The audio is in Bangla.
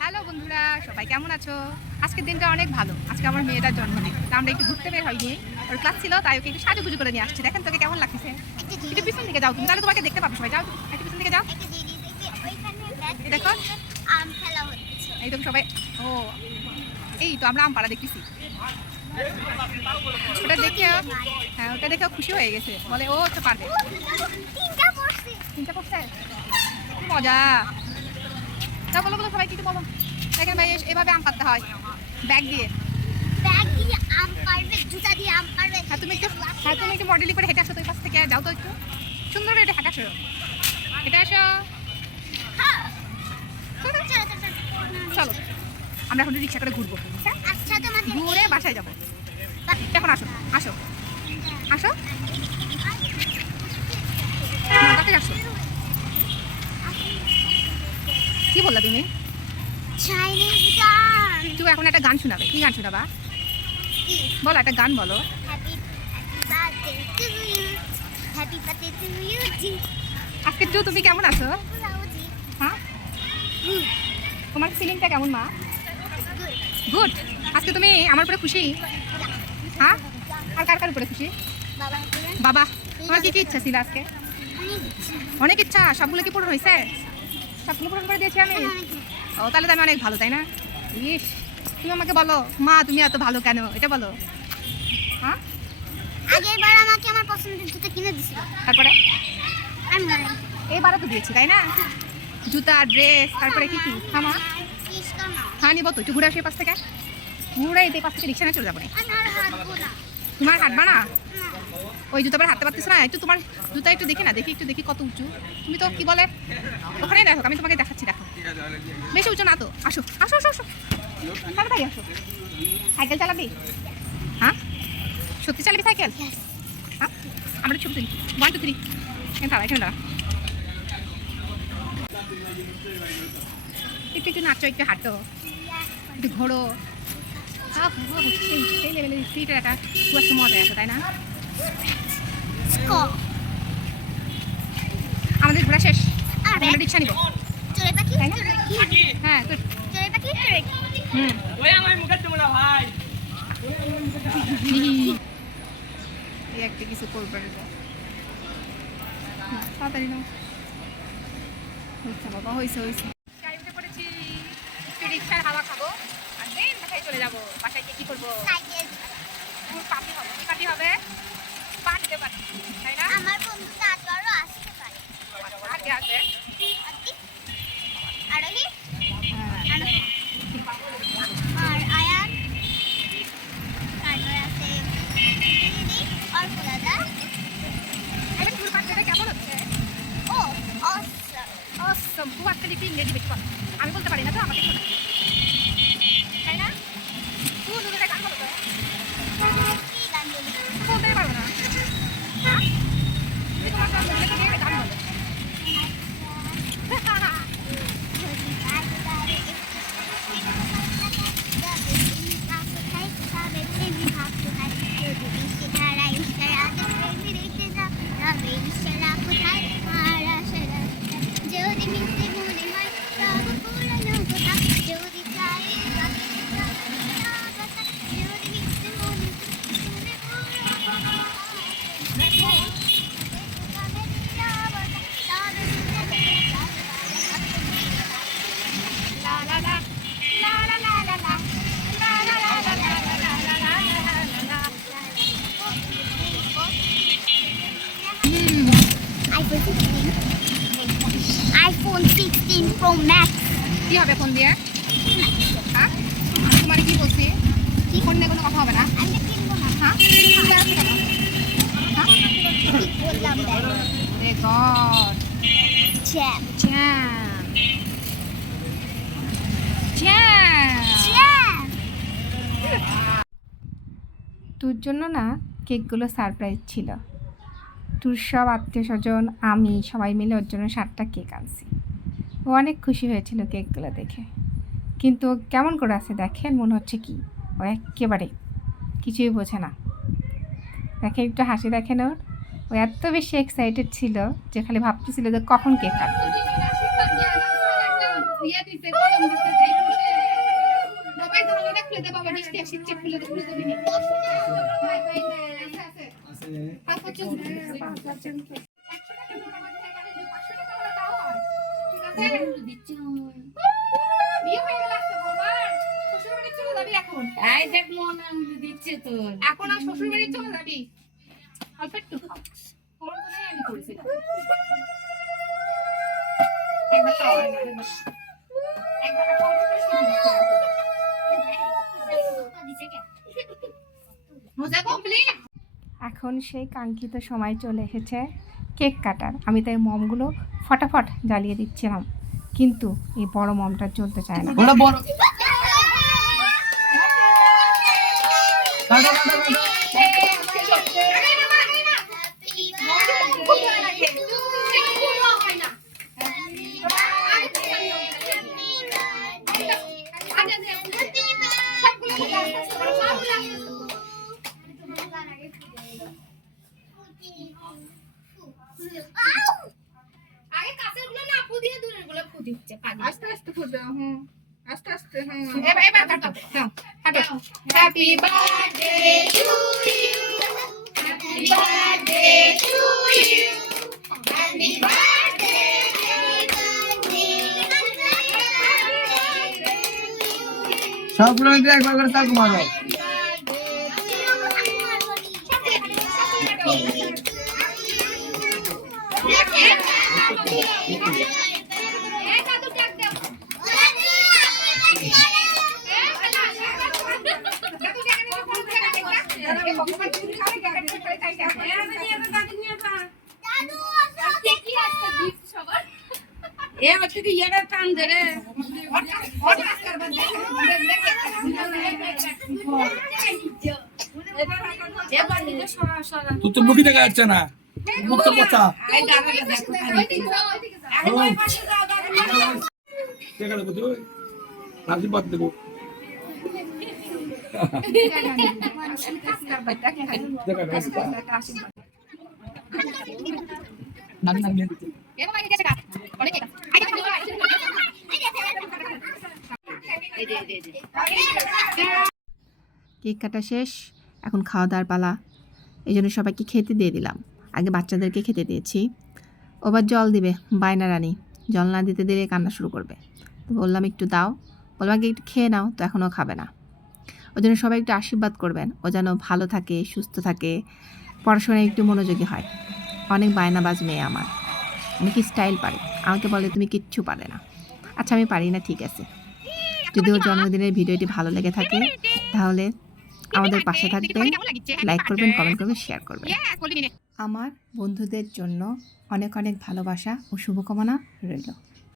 হ্যালো বন্ধুরা, সবাই কেমন আছো? আজকের দিনটা অনেক ভালো। আজকে আমার মেয়েটার জন্মদিন। আমরা একটু ঘুরতে বের হয়নি। ওর ক্লাস ছিল, তাই ওকে একটু সাজু সাজুগুজু করে নিয়ে আসছি। দেখেন তোকে কেমন লাগছে একটু পিছন দিকে যাও তুমি তাহলে তোমাকে দেখতে পাবো সবাই। যাও একটু পিছন দিকে যাও। দেখো। এই তো সবাই। ও, এই তো আমরা আমপাড়া দেখতেছি। ওটা দেখে হ্যাঁ ওটা দেখে খুশি হয়ে গেছে। বলে, ও তো পারবে। তিনটা পড়ছি চিন্তা করছে? কি মজা। তা বলো বলো সবাই কিছু বলো। দেখেন ভাই এভাবে আম পাততে হয়। ব্যাগ দিয়ে। ব্যাগ দিয়ে আম পারবে জুতা দিয়ে আম পারবে হ্যাঁ তুমি একটু হ্যাঁ তুমি একটু মডেলিং করে হেঁটে আসো তো পাশ থেকে। যাও তো একটু। সুন্দর করে এটা হেঁটে আসো। হেঁটে আসো। হ্যাঁ। চলো আমরা এখন রিক্সা করে ঘুরবো। আচ্ছা ঘুরে বাসায় যাব। এখন আসো। আসো। আসো। আসো। কি বললা তুমি? চাইনিজ গান তুই এখন একটা গান শোনাবে। কি গান শোনাবা? বলো একটা গান বলো। আজকে জু তুমি কেমন আছো? হ্যাঁ? তোমার ফিলিংটা কেমন মা? গুড আজকে তুমি আমার উপরে খুশি? হ্যাঁ? আর কার কার উপরে খুশি? বাবা। তোমার কি কি ইচ্ছা ছিল আজকে? অনেক ইচ্ছা সবগুলো কি পূরণ হয়েছে? সবগুলো পূরণ করে দিয়েছি আমি। ও তাহলে তো আমি অনেক ভালো তাই না? ইস তুমি আমাকে বলো মা তুমি এত ভালো কেন? এটা বলো। হ্যাঁ? আগের বার আমাকে আমার পছন্দের জুতা কিনে দিছিল তারপরে? আমি এবারও তো দিয়েছি তাই না? জুতা ড্রেস তারপরে কি কি? হ্যাঁ মা? কিস হ্যাঁ নিবো তো একটু ঘুরে আসি পাশ থেকে। ঘুরে এই পাশ থেকে রিক্সা নিয়ে চলে যাব না না। তোমার হাঁটবা না ওই জুতো পরে হাঁটতে পারতেছ না? একটু তোমার জুতা একটু দেখি না? দেখি একটু দেখি কত উঁচু। তুমি তো কি বলে? ওখানে দেখো আমি তোমাকে দেখাচ্ছি দেখো। বেশি উঁচু না তো? আসো আসো আসো আসো। তাড়াতাড়ি আসো। সাইকেল চালাবি? হ্যাঁ? সত্যি চালাবি সাইকেল? হ্যাঁ? আমরা ছবি তুলি। ওয়ান টু থ্রি এখানে দাঁড়া এখানে দাঁড়া। একটু একটু নাচো একটু হাঁটো। একটু ঘোরো। কাপ সেই একটা খুব মজা আছে তাই না? আমাদের ঘোরা শেষ আমরা রিক্সা নিব হ্যাঁ একটা কিছু করবে তাড়াতাড়ি নাও। হয়েছে বাবা হয়েছে হয়েছে কি করব? পাটি হবে কি পাটি হবে পাটিতে পাটি তাই না? আমার বন্ধু have to iPhone 16 Pro Max কি হবে ফোন দিয়ে? হ্যাঁ? তোমার কি বলছি? কি? ফোন নিয়ে কোনো কথা হবে না। আমি কিনবো না। হ্যাঁ? হ্যাঁ? বললাম গড। জ্যাম। জ্যাম। তোর জন্য না কেকগুলো সারপ্রাইজ ছিল। তোর সব আত্মীয় স্বজন আমি সবাই মিলে ওর জন্য সাতটা কেক আনছি। ও অনেক খুশি হয়েছিল কেকগুলো দেখে। কিন্তু কেমন করে আছে দেখেন মনে হচ্ছে কি? ও একেবারে কিছুই বোঝে না। দেখে একটু হাসি দেখেন ওর। ও এত বেশি এক্সাইটেড ছিল যে খালি ভাবতেছিল যে কখন কেক কাটবে। এখন আর শ্বশুর বাড়ি চলে যাবি অল্প একটু আমি খাও, মজা কমপ্লিট? এখন সেই কাঙ্ক্ষিত সময় চলে এসেছে কেক কাটার। আমি তাই মমগুলো ফটাফট জ্বালিয়ে দিচ্ছিলাম। কিন্তু এই বড় মমটা চলতে চায় না ওটা বড় কাটো কাটো কাটো আগে কাছেরগুলো না ফু দিয়ে দিচ্ছে আস্তে আস্তে ফুটো হুম আস্তে আস্তে হ্যাঁ এবার এবার কাটো হ্যাঁ কাটো happy birthday to you happy birthday to you happy birthday একবার করে চাকু মারো এ হচ্ছে কি ইয়াটা টান দে রে এবার নিজে সরা সরা তুই তো মুখি দেখা যাচ্ছে না মুখ তো পচা এই দাদাটা দেখা দেবো তুই রাজি বাদ দেবো কেক কাটা শেষ, এখন খাওয়া দাওয়ার পালা। এই জন্য সবাইকে খেতে দিয়ে দিলাম। আগে বাচ্চাদেরকে খেতে দিয়েছি। ওবার জল দিবে, বায়না রানী। জল না দিতে দিলে কান্না শুরু করবে। তো বললাম, একটু দাও। বললাম, আগে একটু খেয়ে নাও। তো এখনও খাবে না। ওই জন্য সবাই একটু আশীর্বাদ করবেন। ও যেন ভালো থাকে সুস্থ থাকে পড়াশোনায় একটু মনোযোগী হয়। অনেক বায়নাবাজ মেয়ে আমার। আমি কি স্টাইল পারে? আমাকে বলে তুমি কিচ্ছু পারে না। আচ্ছা আমি পারি না ঠিক আছে। যদি ওর জন্মদিনের ভিডিওটি ভালো লেগে থাকে তাহলে আমাদের পাশে থাকবেন। লাইক করবেন কমেন্ট করবেন শেয়ার করবেন। আমার বন্ধুদের জন্য অনেক অনেক ভালোবাসা ও শুভকামনা রইল।